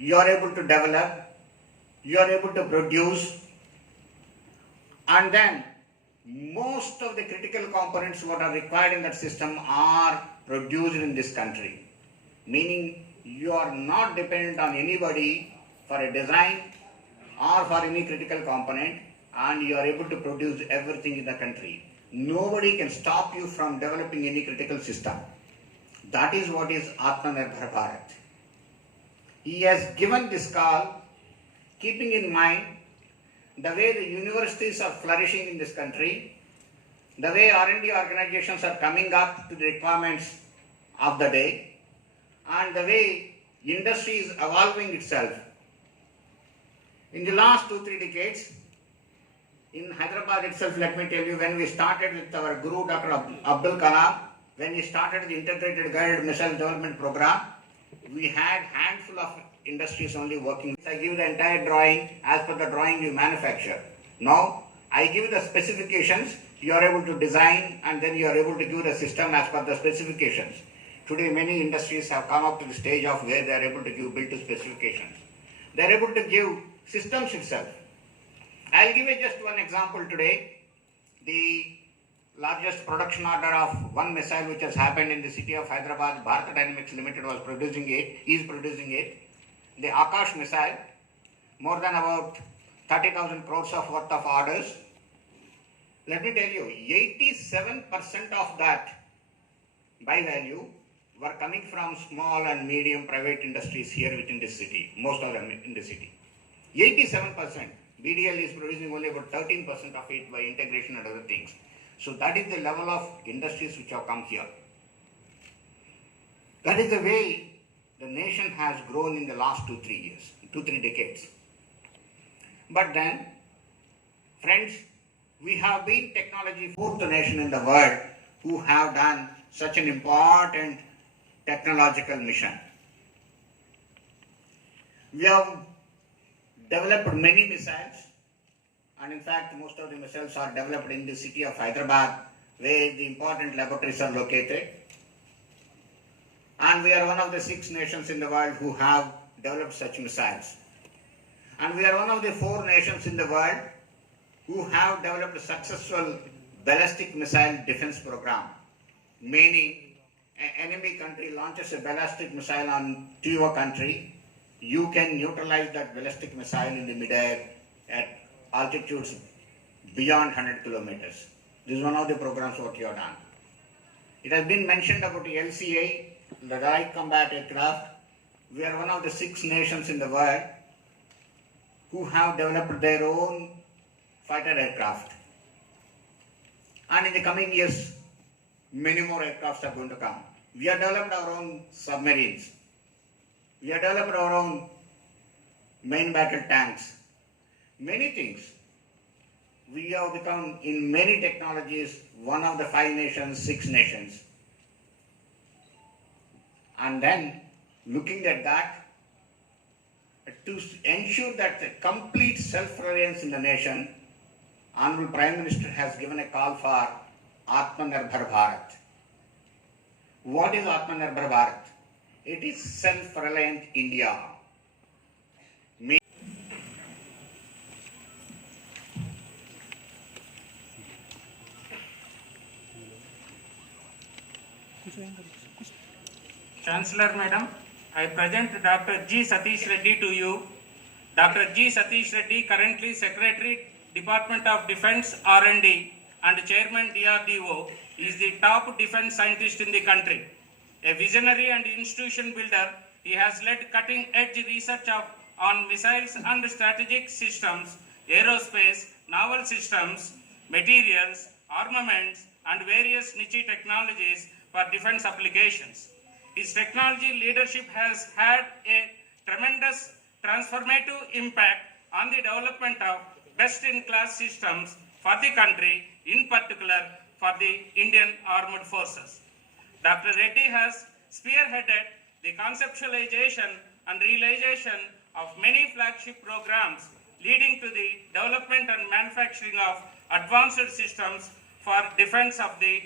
you are able to develop, you are able to produce, and then most of the critical components what are required in that system are produced in this country. Meaning you are not dependent on anybody for a design or for any critical component, and you are able to produce everything in the country. Nobody can stop you from developing any critical system. That is what is Atmanirbhar Bharat. He has given this call keeping in mind the way the universities are flourishing in this country, the way R&D organizations are coming up to the requirements of the day, and the way industry is evolving itself. In the last 2-3 decades, in Hyderabad itself, let me tell you, when we started with our Guru Dr. Abdul Kalam, when we started the Integrated Guided Missile Development Program, we had handful of industries only working. I give the entire drawing as per the drawing you manufacture. Now, I give the specifications, you are able to design, and then you are able to give the system as per the specifications. Today, many industries have come up to the stage of where they are able to give build to specifications. They are able to give systems itself. I'll give you just one example today. The largest production order of one missile which has happened in the city of Hyderabad, Bharat Dynamics Limited is producing it. The Akash missile, more than about 30,000 crores of worth of orders. Let me tell you, 87% of that by value were coming from small and medium private industries here within this city, most of them in the city. 87%. BDL is producing only about 13% of it by integration and other things. So that is the level of industries which have come here. That is the way the nation has grown in the last 2-3 decades. But then, friends, we have been technology fourth nation in the world who have done such an important technological mission. We have developed many missiles, and in fact most of the missiles are developed in the city of Hyderabad, where the important laboratories are located. And we are one of the 6 nations in the world who have developed such missiles. And we are one of the 4 nations in the world who have developed a successful ballistic missile defense program. Meaning, an enemy country launches a ballistic missile to your country, you can neutralize that ballistic missile in the mid-air at altitudes beyond 100 kilometers. This is one of the programs what you have done. It has been mentioned about the LCA, the Light Combat Aircraft. We are one of the 6 nations in the world who have developed their own fighter aircraft. And in the coming years, many more aircrafts are going to come. We have developed our own submarines. We have developed our own main battle tanks. Many things. We have become, in many technologies, one of the 5 nations, 6 nations. And then, looking at that, to ensure that the complete self-reliance in the nation, Honorable Prime Minister has given a call for Atmanirbhar Bharat. What is Atmanirbhar Bharat? It is self-reliant India. Chancellor Madam, I present Dr. G. Satish Reddy to you. Dr. G. Satish Reddy, currently Secretary, Department of Defense R&D and Chairman DRDO, is the top defense scientist in the country. A visionary and institution builder, he has led cutting-edge research on missiles and strategic systems, aerospace, naval systems, materials, armaments, and various niche technologies for defense applications. His technology leadership has had a tremendous transformative impact on the development of best-in-class systems for the country, in particular for the Indian Armed Forces. Dr. Reddy has spearheaded the conceptualization and realization of many flagship programs leading to the development and manufacturing of advanced systems for defense of the